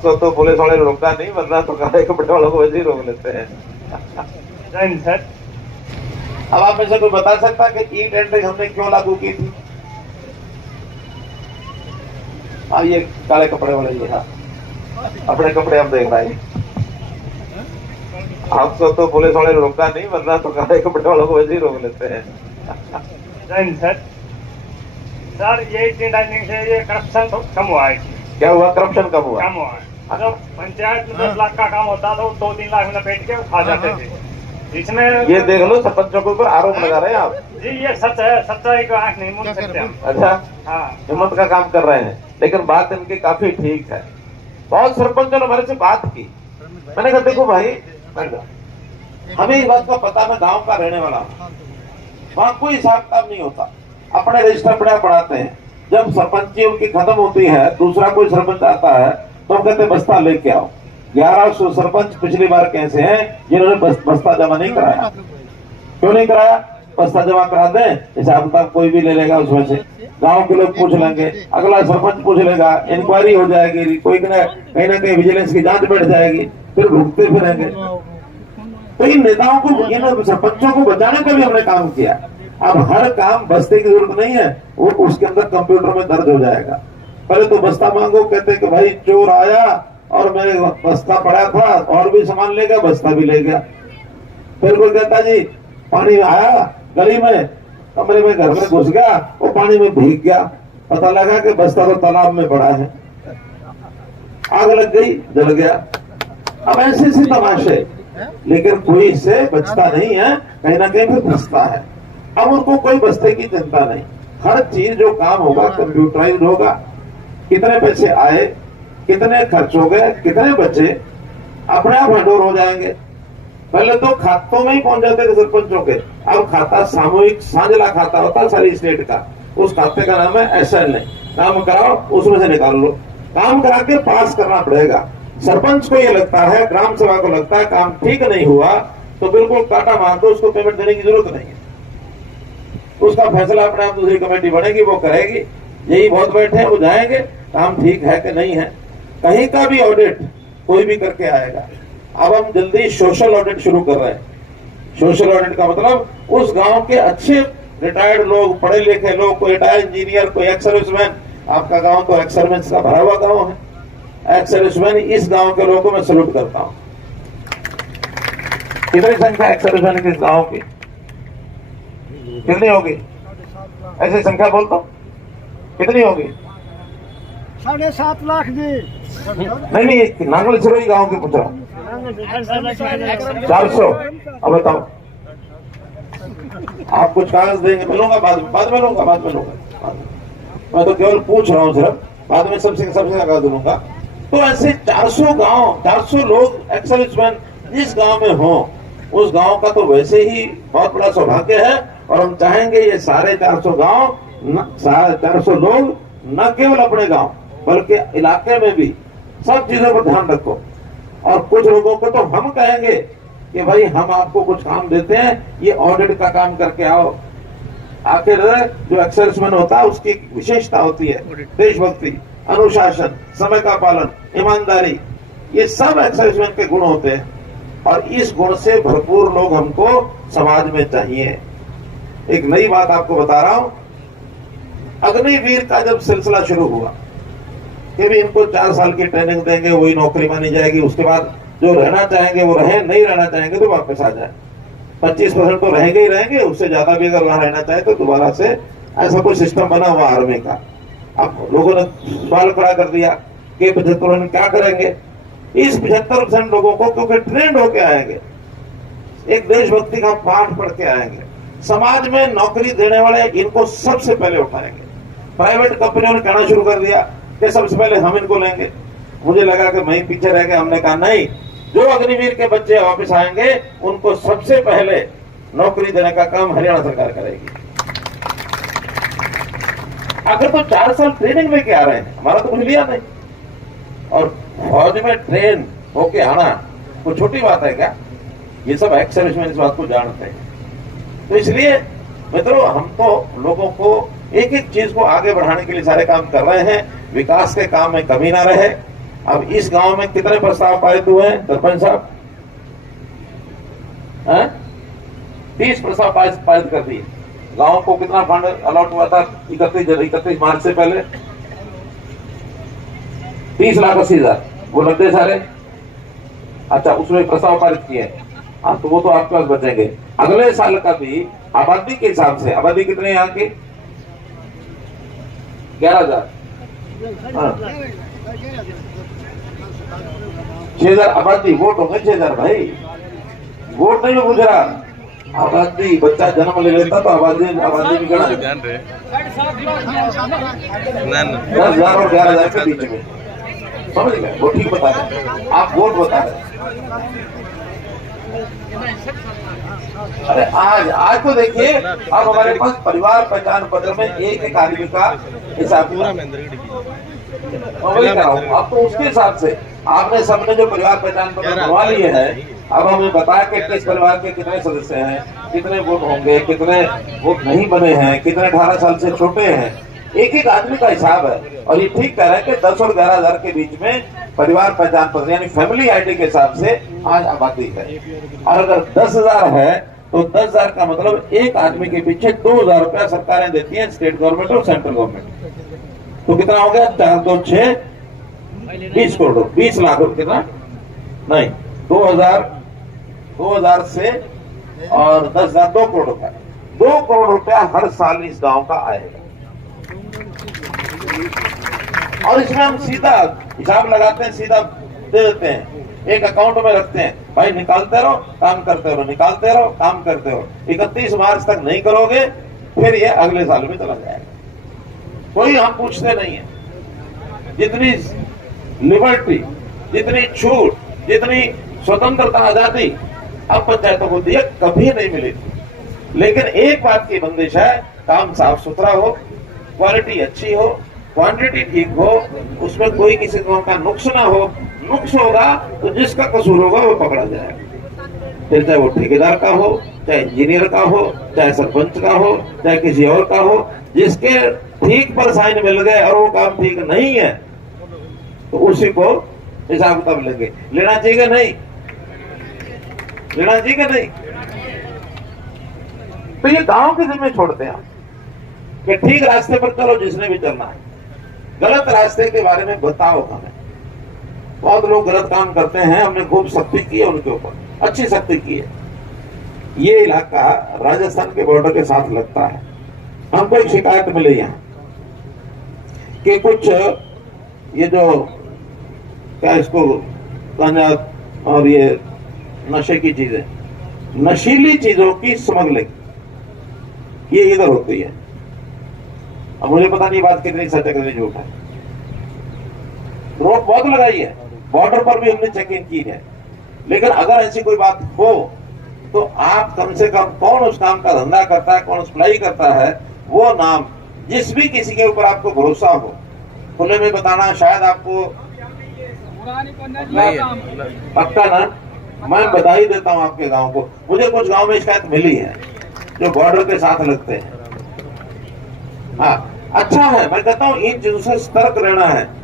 आपको तो पुलिस वाले रोका नहीं, वरना तो काले कपड़े वालों को वैसे ही रोक लेते हैं। सर अब आप में से कोई बता सकता कि ई टेंडरिंग हमने क्यों लागू की थी? हाँ, ये काले कपड़े वाले ये, हाँ अपने कपड़े हम देख रहे हैं। आपको तो पुलिस वाले रोका नहीं, वरना तो काले कपड़े वालों को वैसे ही रोक लेते हैं। सर ये टेंडरिंग से ये करप्शन तो कम हुआ है। क्या हुआ? करप्शन कम हुआ? कम हुआ है। जब पंचायत में 10 लाख का काम होता था, 2-3 लाख में बैठ के खा जाते थे। इसमें ये देख लो, सरपंचों के ऊपर आरोप लगा रहे हैं आप। जी ये सच है, सच्चाई को आंख नहीं मूंद सकते हम। अच्छा, हाँ, हिम्मत का काम कर रहे हैं, लेकिन बात इनकी काफी ठीक है। बहुत सरपंचों ने हमारे से बात की। मैंने कहा देखो भाई, हमें इस बात का पता, मैं गांव का रहने वाला हूँ, वहां कोई हिसाब किताब नहीं होता, अपने रजिस्टर पढ़ाते हैं। जब सरपंची उनकी खत्म होती है, दूसरा कोई सरपंच आता है तो हम कहते बस्ता लेके आओ। 1100 सरपंच पिछली बार कैसे हैं जिन्होंने बस्ता जमा नहीं कराया? क्यों नहीं कराया? बस्ता जमा करा दें, हिसाब किताब कोई भी ले लेगा, उसमें से गांव के लोग पूछ लेंगे, अगला सरपंच पूछ लेगा, इंक्वायरी हो जाएगी, कोई कहीं ना कहीं विजिलेंस की जांच बैठ जाएगी, फिर भुगते फिरेंगे। तो इन नेताओं को, इन सरपंचों को बचाने का भी हमने काम किया। अब हर काम बस्ते की जरूरत नहीं है, वो उसके अंदर कंप्यूटर में दर्ज हो जाएगा। पहले तो बस्ता मांगो, कहते कि भाई चोर आया और मेरे बस्ता पड़ा था, और भी सामान ले गया, बस्ता भी ले गया। फिर कोई कहता जी पानी आया गली में, कमरे में, घर में घुस गया, वो पानी में भीग गया, पता लगा कि बस्ता तो तालाब में पड़ा है, आग लग गई, जल गया। अब ऐसे तमाशे, लेकिन कोई इससे बचता नहीं है, कहीं ना कहीं फिर फंसता है। अब उनको कोई बस्ते की चिंता नहीं, हर चीज जो काम होगा कंप्यूटराइज होगा। कितने पैसे आए, कितने खर्च हो गए, कितने बचे, अपने आप हैंडओवर हो जाएंगे। पहले तो खातों में ही पहुंच जाते थे सरपंचों के, अब खाता सामूहिक सांझला खाता होता सारी स्टेट का, उस खाते का नाम है SN। काम कराओ, उसमें से निकाल लो, काम करा के पास करना पड़ेगा। सरपंच को ये लगता है, ग्राम सभा को लगता है काम ठीक नहीं हुआ तो बिल्कुल काटा मार दो, उसको पेमेंट देने की जरूरत नहीं है, उसका फैसला अपने आप दूसरी कमेटी बनेगी, वो करेगी। यही बहुत बैठे हैं, वो जाएंगे, काम ठीक है कि नहीं है। कहीं का भी ऑडिट कोई भी करके आएगा। अब हम जल्दी सोशल ऑडिट शुरू कर रहे हैं। सोशल ऑडिट का मतलब उस गांव के अच्छे रिटायर्ड लोग, पढ़े लिखे लोग, कोई रिटायर्ड इंजीनियर, कोई एक्स सर्विसमैन। आपका गांव तो एक्स सर्विस का भरा हुआ गांव है। एक्स सर्विसमैन, इस गांव के लोगों को मैं सल्यूट करता हूं। कितनी संख्या एक्स सर्विसमैन की इस गांव की कितनी होगी? ऐसे संख्या बोल दो, कितनी होगी? 7.5 लाख जी। नहीं, नांगल सिरोही गांव की पूछ रहा हूँ। 400। अब बताओ, आप कुछ कागज देंगे? मिलूंगा बाद में लूंगा, मैं तो केवल पूछ रहा हूँ सिर्फ, बाद में सबसे कागज दूंगा। तो ऐसे 400 गांव, 400 लोग एक्स सर्विसमैन जिस गांव में हो, उस गांव का तो वैसे ही बहुत बड़ा सौभाग्य है। और हम चाहेंगे ये सारे 400 गांव, 400 लोग न केवल अपने गांव बल्कि इलाके में भी सब चीजों पर ध्यान रखो। और कुछ लोगों को तो हम कहेंगे कि भाई हम आपको कुछ काम देते हैं, ये ऑडिट का काम करके आओ। आखिर जो एक्स सर्विसमैन होता है उसकी विशेषता होती है देशभक्ति, अनुशासन, समय का पालन, ईमानदारी, ये सब एक्स सर्विसमैन के गुण होते हैं। और इस गुण से भरपूर लोग हमको समाज में चाहिए। एक नई बात आपको बता रहा हूं, अग्निवीर का जब सिलसिला शुरू हुआ कि भी इनको 4 साल की ट्रेनिंग देंगे, वही नौकरी मानी जाएगी, उसके बाद जो रहना चाहेंगे वो रहे, नहीं रहना चाहेंगे तो वापस आ जाए। 25% तो रहेंगे ही रहेंगे, उससे ज्यादा भी अगर वहां रहना चाहे तो दोबारा से, ऐसा कोई सिस्टम बना हुआ आर्मी का। अब लोगों ने सवाल खड़ा कर दिया कि 75% क्या करेंगे? इस 75% लोगों को, क्योंकि ट्रेंड होके आएंगे, एक देशभक्ति का पाठ पढ़ के आएंगे, समाज में नौकरी देने वाले इनको सबसे पहले उठाएंगे। प्राइवेट कंपनियों ने कहना शुरू कर दिया कि सबसे पहले हम इनको लेंगे। मुझे लगा कि मैं पीछे रह गए, हमने कहा नहीं, जो अग्निवीर के बच्चे वापस आएंगे उनको सबसे पहले नौकरी देने का काम हरियाणा सरकार करेगी। अगर तो 4 साल ट्रेनिंग में क्या रहे हैं, हमारा तो कुछ लिया नहीं। और फौज में ट्रेन होके आना कोई छोटी बात है क्या? ये सब एक्स सर्विसमैन इस बात को जानते हैं। तो इसलिए मित्रों, हम तो लोगों को एक एक चीज को आगे बढ़ाने के लिए सारे काम कर रहे हैं। विकास के काम में कमी ना रहे। अब इस गांव में कितने प्रस्ताव पारित हुए हैं सरपंच साहब? 30 प्रस्ताव पारित कर दिए। गांव को कितना फंड अलॉट हुआ था 31 मार्च से पहले? 30,80,000। वो लग गए सारे। अच्छा, उसमें प्रस्ताव पारित किए। हाँ, तो वो तो आपके पास बचेंगे। अगले साल का भी आबादी के हिसाब से, आबादी कितनी है यहाँ की? 11,000। 6,000 आबादी। वोट होंगे 6,000 भाई, वोट नहीं पूछ रहा। आबादी, बच्चा जन्म ले लेता तो आबादी भी गणा 10,000 और 11,000 के बीच में, समझ गए? वो ठीक बता रहे, आप वोट बता रहे। अरे आज तो देखिए, अब हमारे पास परिवार पहचान पत्र में एक आदमी का हिसाब वही कराऊं। अब तो उसके हिसाब से आपने सबने जो परिवार पहचान पत्र बनवा लिए हैं, अब हमें बताया कि किस परिवार के कितने सदस्य हैं, कितने वोट होंगे, कितने वोट नहीं बने हैं, कितने 18 साल से छोटे हैं। एक आदमी का हिसाब है। और ये ठीक कह रहे हैं कि 10 और 11,000 के बीच में परिवार पहचान पत्र यानी फैमिली आईडी के हिसाब से आज आबादी है। और अगर 10,000 है तो 10,000 का मतलब एक आदमी के पीछे 2,000 रुपया सरकारें देती हैं, स्टेट गवर्नमेंट और सेंट्रल गवर्नमेंट। तो कितना हो गया? 4 2 6 20 करोड़, 20 लाख रुपए। कितना? नहीं, 2,000 से और 10,000 2 करोड़ रुपया। 2 करोड़ रुपया हर साल इस गांव का आएगा। और इसमें हम सीधा हिसाब लगाते हैं, सीधा दे देते हैं, एक अकाउंट में रखते हैं। भाई निकालते रहो, काम करते रहो, निकालते रहो, काम करते रहो। 31 मार्च तक नहीं करोगे फिर ये अगले साल में चला जाएगा। कोई हम पूछते नहीं है। जितनी लिबर्टी, जितनी छूट, जितनी स्वतंत्रता, आजादी अब पंचायतों को दी कभी नहीं मिली थी। लेकिन एक बात की बंदिश है, काम साफ सुथरा हो, क्वालिटी अच्छी हो, क्वांटिटी ठीक हो, उसमें कोई किसी का नुक्स ना हो। नुक्स होगा तो जिसका कसूर होगा वो पकड़ा जाएगा। फिर चाहे वो ठेकेदार का हो, चाहे इंजीनियर का हो, चाहे सरपंच का हो, चाहे किसी और का हो, जिसके ठीक पर साइन मिल गए और वो काम ठीक नहीं है तो उसी को हिसाब किताब लेंगे। लेना चाहिए नहीं? लेना चाहिए नहीं? तो ये गांव के जिम्मे छोड़ते हैं कि ठीक रास्ते पर चलो जिसने भी चलना है। गलत रास्ते के बारे में बताओ हमें। बहुत लोग गलत काम करते हैं, हमने खूब सख्ती की है उनके ऊपर, अच्छी सख्ती की है। ये इलाका राजस्थान के बॉर्डर के साथ लगता है। हमको एक शिकायत मिली यहाँ कि कुछ ये जो क्या इसको गांजा और ये नशे की चीजें, नशीली चीजों की स्मगलिंग ये इधर होती है। अब मुझे पता नहीं बात कितनी सच है कितनी झूठ है। रोक बहुत लगाई है, बॉर्डर पर भी हमने चेकिंग की है। लेकिन अगर ऐसी कोई बात हो तो आप कम से कम कौन उस काम का धंधा करता है, कौन सप्लाई करता है, वो नाम जिस भी किसी के ऊपर आपको भरोसा हो खुले में बताना। शायद आपको पक्का ना, मैं बधाई देता हूं आपके गांव को। मुझे कुछ गांव में शिकायत मिली है जो बॉर्डर के साथ लगते हैं। हाँ, अच्छा है, मैं कहता हूं इन चीजों से सतर्क रहना है।